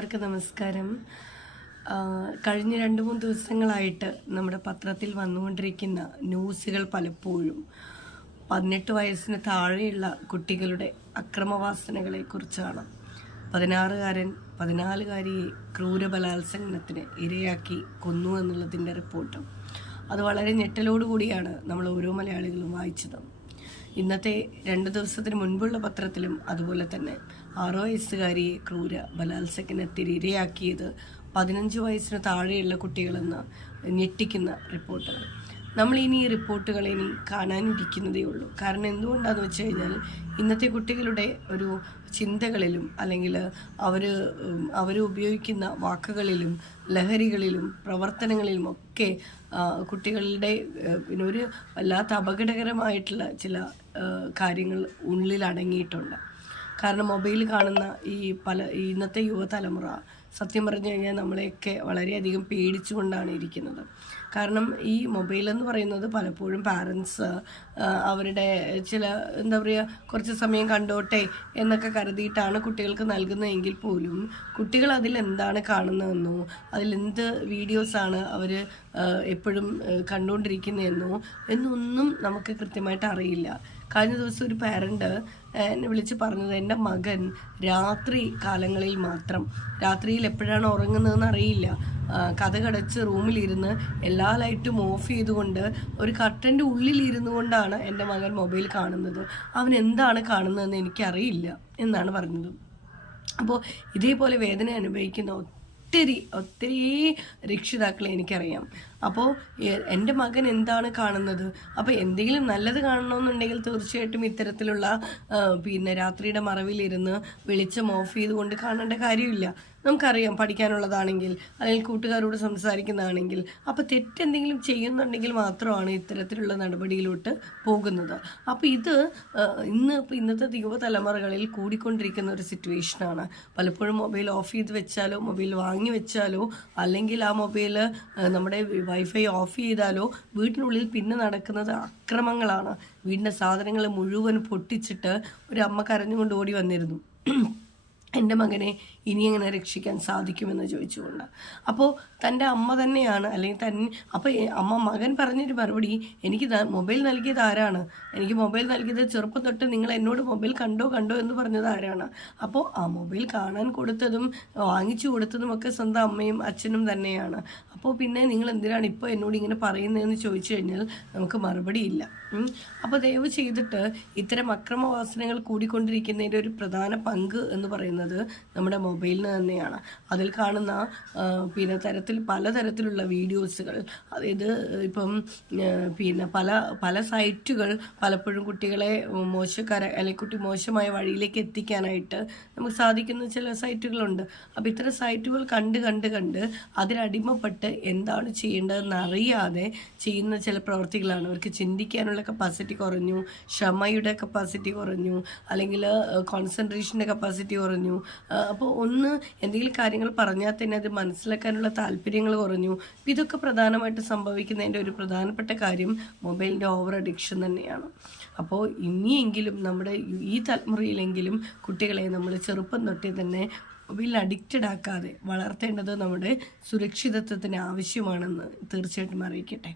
എല്ലാവർക്കും നമസ്കാരം. കഴിഞ്ഞ 2-3 ദിവസങ്ങളായിട്ട് നമ്മുടെ പത്രത്തിൽ വന്നുകൊണ്ടിരിക്കുന്ന ന്യൂസുകൾ പലപ്പോഴും 18 വയസ്സിന് താഴെയുള്ള കുട്ടികളുടെ അക്രമവാസനകളെ കുറിച്ചാണ്. 16-കാരൻ 14-കാരിയെ ക്രൂരബലാത്സംഗത്തിന് ഇരയാക്കി കൊന്നു എന്നുള്ളതിൻ്റെ റിപ്പോർട്ട്. അത് വളരെ ഞെട്ടലോടുകൂടിയാണ് നമ്മൾ ഓരോ മലയാളികളും വായിച്ചത്. ഇന്നത്തെ 2 ദിവസത്തിന് മുൻപുള്ള പത്രത്തിലും അതുപോലെ തന്നെ 6 വയസ്സുകാരിയെ ക്രൂര ബലാത്സംഗത്തിന് ഇരയാക്കിയത് 15 വയസ്സിന് താഴെയുള്ള കുട്ടികളെന്ന് ഞെട്ടിക്കുന്ന റിപ്പോർട്ടുകൾ. നമ്മൾ ഇനി ഈ റിപ്പോർട്ടുകൾ ഇനി കാണാനിരിക്കുന്നതേ ഉള്ളൂ. കാരണം എന്തുകൊണ്ടാണെന്ന് വെച്ച് കഴിഞ്ഞാൽ ഇന്നത്തെ കുട്ടികളുടെ ഒരു ചിന്തകളിലും അല്ലെങ്കിൽ അവർ ഉപയോഗിക്കുന്ന വാക്കുകളിലും ലഹരികളിലും പ്രവർത്തനങ്ങളിലും ഒക്കെ കുട്ടികളുടെ പിന്നെ ഒരു വല്ലാത്ത അപകടകരമായിട്ടുള്ള ചില കാര്യങ്ങൾ ഉള്ളിൽ അടങ്ങിയിട്ടുണ്ട്. കാരണം മൊബൈൽ കാണുന്ന ഇന്നത്തെ യുവതലമുറ സത്യം പറഞ്ഞു കഴിഞ്ഞാൽ നമ്മളെയൊക്കെ വളരെയധികം പേടിച്ചുകൊണ്ടാണ് ഇരിക്കുന്നത്. കാരണം ഈ മൊബൈൽ എന്ന് പറയുന്നത് പലപ്പോഴും പാരൻസ് അവരുടെ ചില എന്താ പറയുക കുറച്ച് സമയം കണ്ടോട്ടെ എന്നൊക്കെ കരുതിയിട്ടാണ് കുട്ടികൾക്ക് നൽകുന്നതെങ്കിൽ പോലും കുട്ടികൾ അതിലെന്താണ് കാണുന്നതെന്നോ അതിലെന്ത് വീഡിയോസാണ് അവർ എപ്പോഴും കണ്ടുകൊണ്ടിരിക്കുന്നതെന്നോ എന്നൊന്നും നമുക്ക് കൃത്യമായിട്ട് അറിയില്ല. കഴിഞ്ഞ ദിവസം ഒരു പാരൻ്റ് എന്നെ വിളിച്ച് പറഞ്ഞത് എൻ്റെ മകൻ രാത്രി കാലങ്ങളിൽ മാത്രം രാത്രിയിൽ എപ്പോഴാണ് ഉറങ്ങുന്നതെന്ന് അറിയില്ല, കതകടച്ച് റൂമിലിരുന്ന് എല്ലാ ലൈറ്റും ഓഫ് ചെയ്തുകൊണ്ട് ഒരു കർട്ടൻ്റെ ഉള്ളിലിരുന്നു കൊണ്ടാണ് എൻ്റെ മകൻ മൊബൈൽ കാണുന്നത്. അവൻ എന്താണ് കാണുന്നതെന്ന് എനിക്കറിയില്ല എന്നാണ് പറഞ്ഞത്. അപ്പോൾ ഇതേപോലെ വേദന അനുഭവിക്കുന്ന ഒത്തിരി രക്ഷിതാക്കളെ എനിക്കറിയാം. അപ്പോൾ എൻ്റെ മകൻ എന്താണ് കാണുന്നത്, അപ്പോൾ എന്തെങ്കിലും നല്ലത് കാണണമെന്നുണ്ടെങ്കിൽ തീർച്ചയായിട്ടും ഇത്തരത്തിലുള്ള രാത്രിയുടെ മറവിലിരുന്ന് വെളിച്ചം ഓഫ് ചെയ്തുകൊണ്ട് കാണേണ്ട കാര്യമില്ല. നമുക്കറിയാം പഠിക്കാനുള്ളതാണെങ്കിൽ അല്ലെങ്കിൽ കൂട്ടുകാരോട് സംസാരിക്കുന്നതാണെങ്കിൽ അപ്പോൾ തെറ്റെന്തെങ്കിലും ചെയ്യുന്നുണ്ടെങ്കിൽ മാത്രമാണ് ഇത്തരത്തിലുള്ള നടപടിയിലോട്ട് പോകുന്നത്. അപ്പോൾ ഇന്നത്തെ യുവതലമുറകളിൽ കൂടിക്കൊണ്ടിരിക്കുന്ന ഒരു സിറ്റുവേഷനാണ്. പലപ്പോഴും മൊബൈൽ ഓഫ് ചെയ്ത് വെച്ചാലോ മൊബൈൽ വാങ്ങി വെച്ചാലോ അല്ലെങ്കിൽ ആ മൊബൈൽ നമ്മുടെ വൈഫൈ ഓഫ് ചെയ്താലോ വീട്ടിനുള്ളിൽ പിന്നെ നടക്കുന്നത് അക്രമങ്ങളാണ്. വീടിൻ്റെ സാധനങ്ങൾ മുഴുവൻ പൊട്ടിച്ചിട്ട് ഒരു അമ്മ കരഞ്ഞുകൊണ്ട് ഓടി വന്നിരുന്നു, എൻ്റെ മകനെ ഇനി എങ്ങനെ രക്ഷിക്കാൻ സാധിക്കുമെന്ന് ചോദിച്ചുകൊണ്ട്. അപ്പോൾ തൻ്റെ അമ്മ തന്നെയാണ് അല്ലെങ്കിൽ അപ്പോൾ മകൻ പറഞ്ഞൊരു മറുപടി, എനിക്ക് മൊബൈൽ നൽകിയത് ആരാണ്, എനിക്ക് മൊബൈൽ നൽകിയത് ചെറുപ്പം തൊട്ട് നിങ്ങൾ എന്നോട് മൊബൈൽ കണ്ടോ എന്ന് പറഞ്ഞത് ആരാണ്. അപ്പോൾ ആ മൊബൈൽ കാണാൻ കൊടുത്തതും വാങ്ങിച്ചു കൊടുത്തതും ഒക്കെ സ്വന്തം അമ്മയും അച്ഛനും തന്നെയാണ്. അപ്പോൾ പിന്നെ നിങ്ങൾ എന്തിനാണ് ഇപ്പോൾ എന്നോട് ഇങ്ങനെ പറയുന്നതെന്ന് ചോദിച്ചു കഴിഞ്ഞാൽ നമുക്ക് മറുപടിയില്ല. അപ്പോൾ ദയവ് ചെയ്തിട്ട് ഇത്തരം അക്രമവാസനകൾ കൂടിക്കൊണ്ടിരിക്കുന്നതിൻ്റെ ഒരു പ്രധാന പങ്ക് എന്ന് പറയുന്നത് നമ്മുടെ മൊബൈലിന് തന്നെയാണ്. അതിൽ കാണുന്ന പലതരത്തിലുള്ള വീഡിയോസുകൾ, അതായത് ഇപ്പം പല സൈറ്റുകൾ പലപ്പോഴും കുട്ടികളെ അല്ലെങ്കിൽ മോശമായ വഴിയിലേക്ക് എത്തിക്കാനായിട്ട് നമുക്ക് സാധിക്കുന്ന ചില സൈറ്റുകളുണ്ട്. അപ്പോൾ ഇത്തരം സൈറ്റുകൾ കണ്ട് അതിലടിമപ്പെട്ട് എന്താണ് ചെയ്യേണ്ടതെന്ന് അറിയാതെ ചെയ്യുന്ന ചില പ്രവൃത്തികളാണ്. അവർക്ക് ചിന്തിക്കാനുള്ള കപ്പാസിറ്റി കുറഞ്ഞു, ക്ഷമയുടെ കപ്പാസിറ്റി കുറഞ്ഞു, അല്ലെങ്കിൽ കോൺസെൻട്രേഷൻ്റെ കപ്പാസിറ്റി കുറഞ്ഞു. അപ്പോൾ എന്തെങ്കിലും കാര്യങ്ങൾ പറഞ്ഞാൽ തന്നെ അത് മനസ്സിലാക്കാനുള്ള താല്പര്യങ്ങൾ കുറഞ്ഞു. ഇതൊക്കെ പ്രധാനമായിട്ട് സംഭവിക്കുന്നതിൻ്റെ ഒരു പ്രധാനപ്പെട്ട കാര്യം മൊബൈലിൻ്റെ ഓവർ അഡിക്ഷൻ തന്നെയാണ്. അപ്പോൾ ഇനിയെങ്കിലും നമ്മുടെ ഈ തലമുറയിലെങ്കിലും കുട്ടികളെ നമ്മൾ ചെറുപ്പം തൊട്ടേ തന്നെ മൊബൈലിൽ അഡിക്റ്റഡ് ആക്കാതെ വളർത്തേണ്ടത് നമ്മുടെ സുരക്ഷിതത്വത്തിന് ആവശ്യമാണെന്ന് തീർച്ചയായിട്ടും അറിയിക്കട്ടെ.